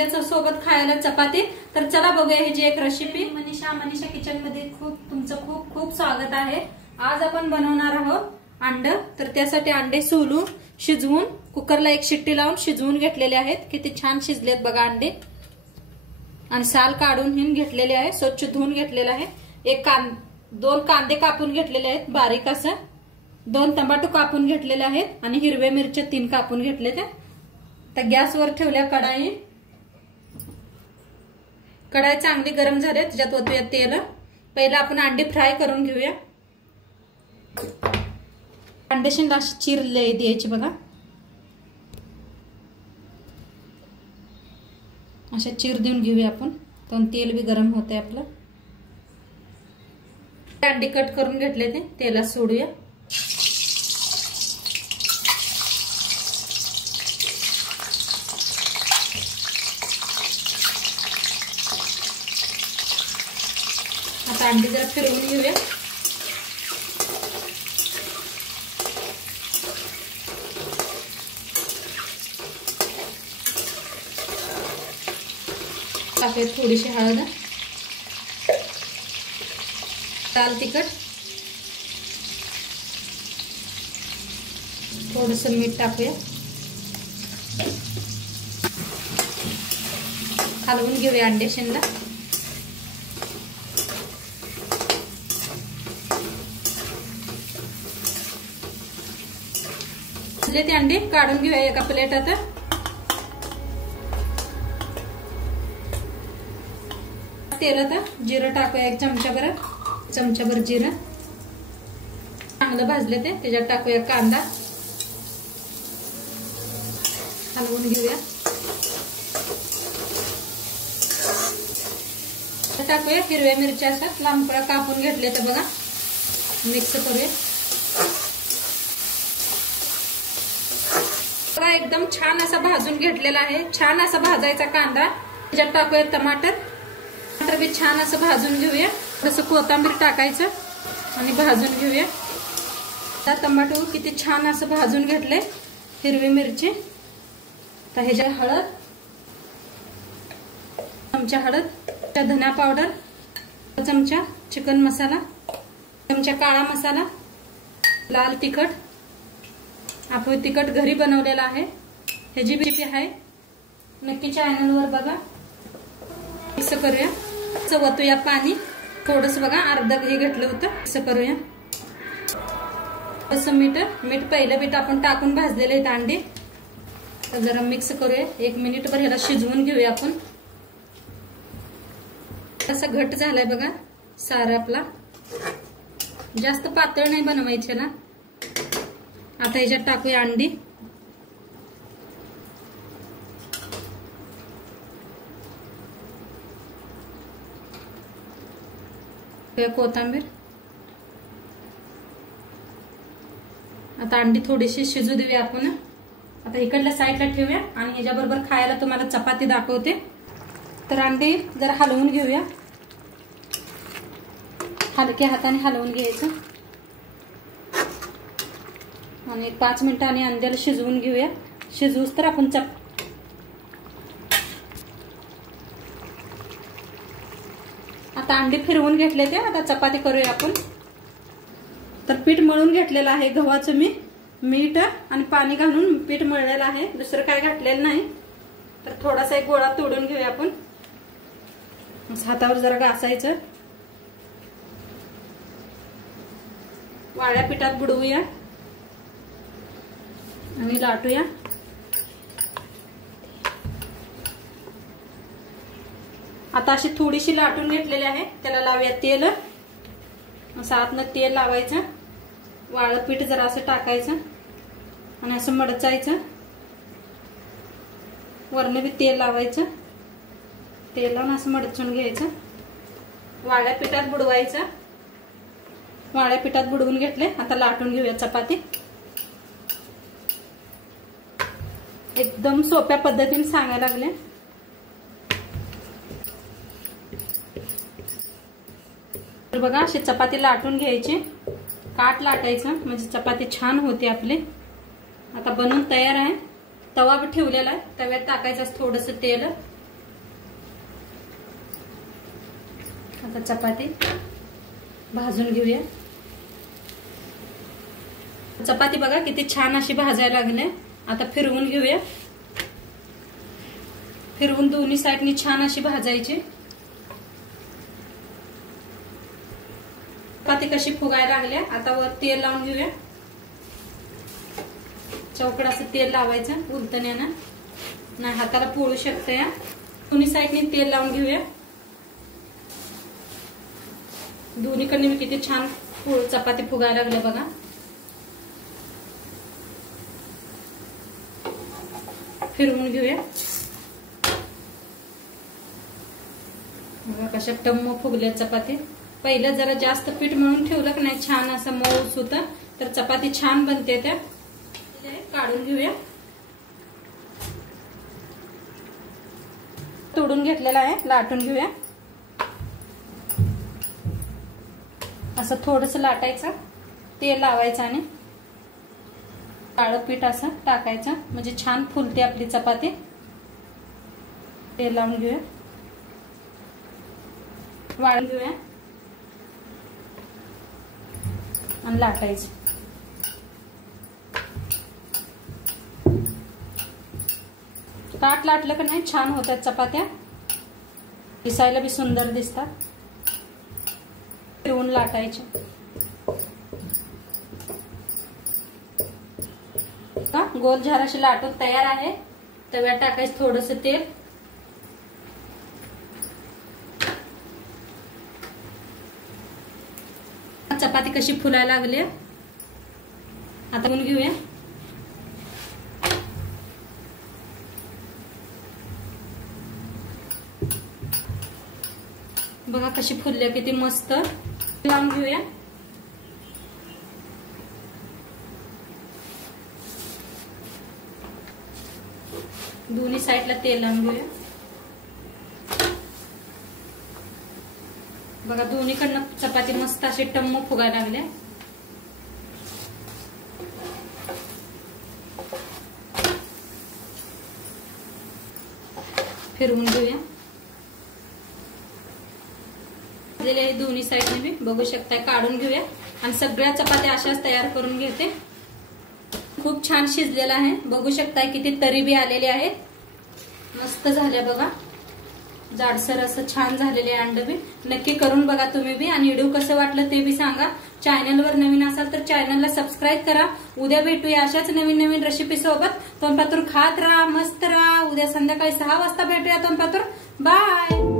हिच्याच्या सोबत खायला चपाती। तर चला बघूया ह्याची एक रेसिपी। मनीषा किचन मध्ये तुमचं खूप खूप स्वागत आहे। आज आपण बनवणार आहोत अंड। तर त्यासाठी अंडे सोलून शिजवून कुकरला एक शिट्टी लावून शिजवून घेतलेले आहेत। किती छान शिजलेत बघा अंडे। आणि साल काढून हिन घेतलेले आहे, स्वच्छ धुवून घेतलेले आहे। दोन कांदे कापून घेतलेले आहेत बारीक असं, 2 टमाटो कापून घेतलेले आहेत आणि हिरव्या मिरच्या 3 कापून घेतलेल्या। तर गॅसवर ठेवल्या कढाई चांगली गरम झाली, त्याच्यात ओतूया तेल। पहिला आपण अंडे फ्राय करून घेऊया। अंड्याशी अशी चीर द्यायची बघा, अशा चीर देऊन घेऊया आपण। तर तेल बी गरम होते आपलं। अंडे कट करून घेतले ते तेलात सोडूया। आता अंडे जरा फिरवून घेऊया। टाकूया थोडीशी हळद, लाल तिखट, थोडस मीठ टाकूया। हलवून घेऊया अंडे शिंदा। ते अंडे काढून घेऊया एका प्लेटात। तेलात जिरं टाकूया, 1 चमचाभर जिरं चांगलं भाजले ते त्याच्यात टाकूया कांदा, हलवून घेऊया। टाकूया हिरव्या मिरच्या असतात लांबकळा कापून घेतले तर बघा, मिक्स करूया। बघा एकदम छान असा भाजून घेतलेला आहे। छान असा भाजायचा कांदा। त्याच्यात टाकूया टमाटर बी छान असं भाजून घेऊया। थोडंसं कोथिंबीर टाकायचं आणि भाजून घेऊया। आता टमाटो किती छान असं भाजून घेतले, हिरवी मिरची। तर ह्याच्या हळद, चमचा हळद, धना पावडर, चमचा चिकन मसाला, चमचा काळा मसाला, लाल तिखट। आपण तिखट घरी बनवलेला आहे, ह्याची रेसिपी आहे, नक्की चॅनलवर बघा। मिक्स करूया, वतूया पाणी थोडस बघा, अर्धा हे घेतलं होतं। मिक्स करूया। असं मीठ पहिलं आपण टाकून भाजलेले आहेत अंडे। तर जरा मिक्स करूया, 1 मिनिटभर ह्याला शिजवून घेऊया आपण। असं घट झालाय बघा सारा आपला, जास्त पातळ नाही बनवायचे ना। आता ह्याच्यात टाकूया अंडी, कोथिंबीर। आता अंडी थोडीशी शिजू देऊया आपण। आता इकडल्या साईडला ठेवूया आणि ह्याच्याबरोबर खायला तुम्हाला चपाती दाखवते। तर अंडी जरा हलवून घेऊया, हलक्या हाताने हलवून घ्यायचं आणि 5 मिनिटांनी अंड्याला शिजवून घेऊया। शिजवूस तर आपण आता अंडे फिरवून घेतले ते, आता चपाती करूया आपण। तर पीठ मळून घेतलेलं आहे गव्हाचं, मी मीठ आणि पाणी घालून पीठ मळलेलं आहे, दुसरं काय घातलेलं नाही। तर थोडासा एक गोळा तोडून घेऊया आपण, हातावर जरा घासायचं, वाळ्या पिठात बुडवूया आणि लाटूया। आता अशी थोडीशी लाटून घेतलेली आहे, त्याला लावूया तेल। असं आतनं तेल लावायचं, वाळं पीठ जरा असं टाकायचं आणि असं मडचायचं, वरनं बी तेल लावायचं, तेल लावून असं मडचून घ्यायचं, वाळ्या पिठात बुडवायचं। वाळ्या पिठात बुडवून घेतले, आता लाटून घेऊया चपाती। एकदम सोप्या पद्धतीने सांगायला लागले। तर बघा अशी चपाती लाटून घ्यायची, काट लाटायचं म्हणजे चपाती छान होते आपली। आता बनवून तयार आहे। तवा ठेवलेला आहे, तव्यात टाकायचं थोडंसं तेल, आता चपाती भाजून घेऊया। चपाती बघा किती छान अशी भाजायला लागले। आता फिरवून घेऊया। फिरवून दोन्ही साईडनी छान अशी भाजायची। चपाती कशी फुगायला लागल्या। आता वर तेल लावून घेऊया। चौकड असं तेल लावायचं उलटण्यानं, नाही हाताला पोळू शकते। दोन्ही साईडनी तेल लावून घेऊया। दोन्हीकडे मी किती छान चपाती फुगायला लागल्या बघा। फिरवून घेऊया। बघा कशा टम्म फुगल्या चपाती। पहिलं जरा जास्त पीठ मळून ठेवलं की नाही छान असं मऊस होतं तर चपाती छान बनते। त्या काढून घेऊया। तोडून घेतलेला आहे, लाटून घेऊया। असं थोडस लाटायचं, तेल लावायचं आणि काळं पीठ असं टाकायचं म्हणजे छान फुलते आपली चपाती। तेल लावून घेऊया, वाळून घेऊया आणि लाटायचं। ताट लाटलं का नाही छान होतात चपात्या, दिसायला बी सुंदर दिसतात। फिरवून लाटायचे। गोल झाराशी लाटून तयार आहे। तव्यात टाकायचं थोडस तेल। चपाती कशी फुलायला लागली आता बनवून घेऊया। बघा कशी फुलल्या किती मस्त। लावून घेऊया। दोन्ही साईडला तेल लावून घेऊया। बघा दोन्हीकडनं चपाती मस्त अशी टम्म फुगायला लागल्या। फिरवून घेऊया। दोन्ही साईडने मी बघू शकताय काढून घेऊया आणि सगळ्या चपात्या अशाच तयार करून घेते। खूप छान शिजलेला आहे, बघू शकताय किती तरी बी आलेले आहेत, मस्त झाल्या बघा। जाडसर असं छान झालेले अंड बी। नक्की करून बघा तुम्ही बी आणि व्हिडिओ कसं वाटलं ते बी सांगा। चॅनलवर नवीन असाल तर चॅनलला सबस्क्राईब करा। उद्या भेटूया अशाच नवीन नवीन रेसिपी सोबत। तोंडपातूर खात राहा, मस्त राहा। उद्या संध्याकाळी 6 वाजता भेटूया तोंडपातूर। बाय।